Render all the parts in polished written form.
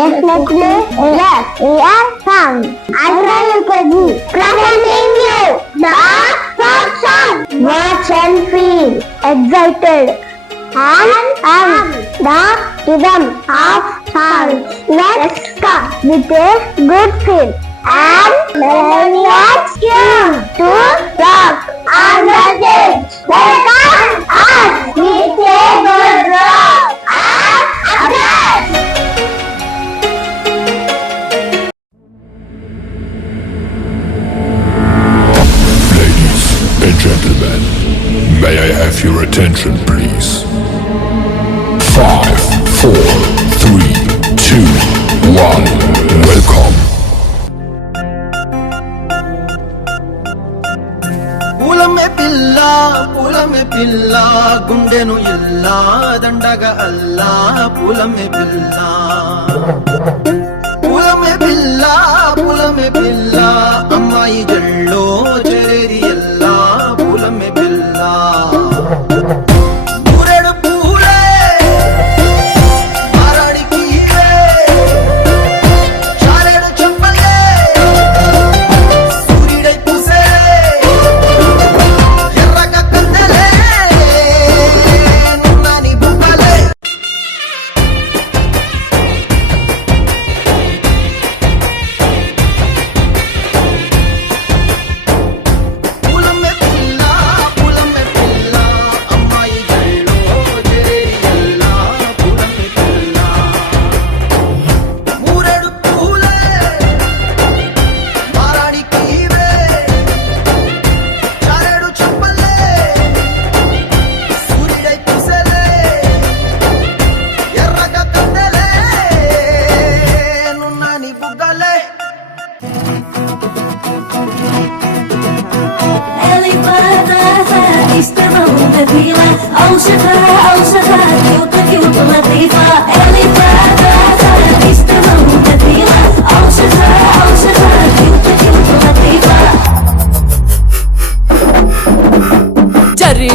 Definitely, yes, we are from Andhra UKG. Presenting you the folk song. Watch and feel excited and the rhythm of song. Let's come with a good feel and melodious tune to rock on the stage. Welcome us with a good rock and applause. Ladies and gentlemen, may I have your attention, please? 5, 4, 3, 2, 1, welcome. పూలమే పిల్ల గుండెను ఇల్లా దండగా అల్లా పూలమే పిల్ల అమ్మాయి జల్లో చెరేది ఎల్లా పూలమే పిల్ల పూరెడు పూలే మారాడికి చారెడు చెప్పలే సూర్యుడై పూసే ఎర్రగా కందలే నున్నాని బుక్కలే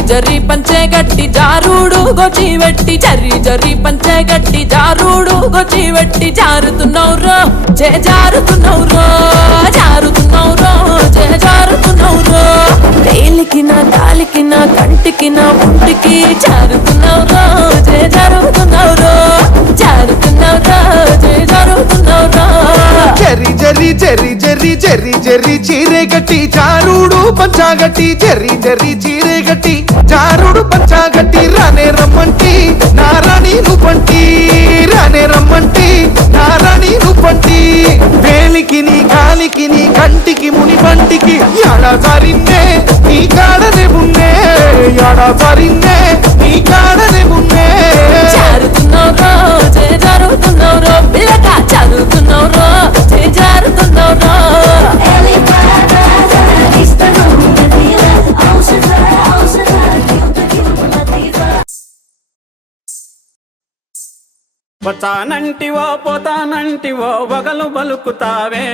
జరి పంచే గట్టి జారుడు గొచి వెట్టి జరి పంచే గట్టి జారుడు గొచి వెట్టి జారుతున్నౌరో జారుతున్నౌరో తేలికిన తాలికిన కంటికిన ఒంటికి జారుతున్నౌరో జారుతున్నౌరో జరి జరి జరి జరి జరి జరి చీరే గట్టి జారుడు పంచాగట్టి జరి జరి చీరే గట్టి జారుడు పంచాగట్టి రానే రమ్మంటి నారాణి నువ్వంటి రానే రమ్మంటి నారాణి నువ్వంటి వేలికి నీ కాలికి నీ కంటికి ముని పంటికి యాడా జారిందే నీ కాడనే మున్నే యాడా జారిందే నీ కాడనే మున్నే జారుతున్నౌరో జారుతున్నౌరో పిల్లక జారుతున్నౌరో జారుతున్నౌరో పోతానంటివో వగలు బలుకుతావే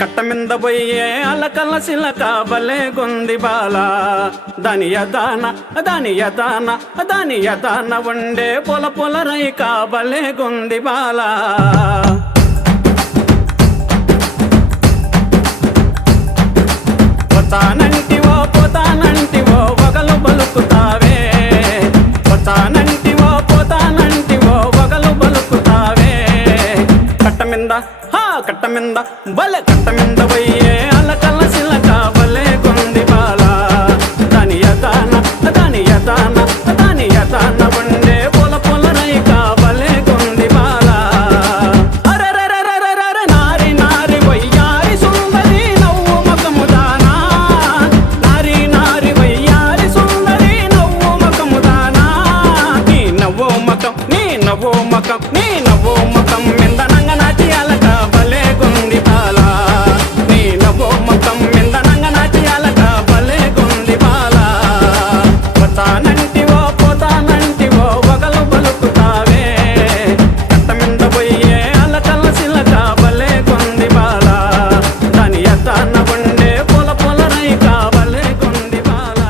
కట్ట మింద పోయే అలకల సిలక బలే గొంది బాల దాని యదాన ఉండే పొల రైక బలే గొంది బాల పోతానంటివో వగలు బలుకుతావే పోతానంటివో వగలు బలుకుతావే కట్ట మింద బలే కట్ట మింద పోయే అలకల సిలక బలే గొంది బాల దాని యదాన ఉండే పొల రైక బలే గొంది బాల నారి వయ్యారి సుందరి నవ్వు మకముదానా నారి వయ్యారి సుందరి నవ్వు మకముదానా నీ నవ్వు మకం మింద నంగ నాటి అలక బలే గొంది బాల నీ నవ్వు మకం మింద నంగ నాటి అలక బలే గొంది బాల పోతానంటివో వగలు బలుకుతావే కట్ట మింద పోయే అలకల సిలక బలే గొంది బాల దాని యదాన ఉండే పొల రైక బలే గొంది బాల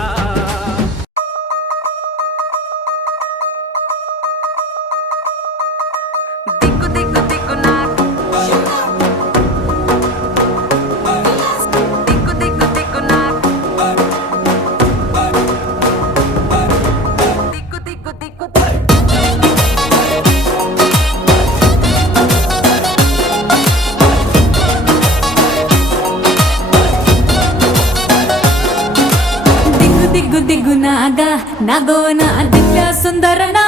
నాగా నాగోన దివ్య సుందరనా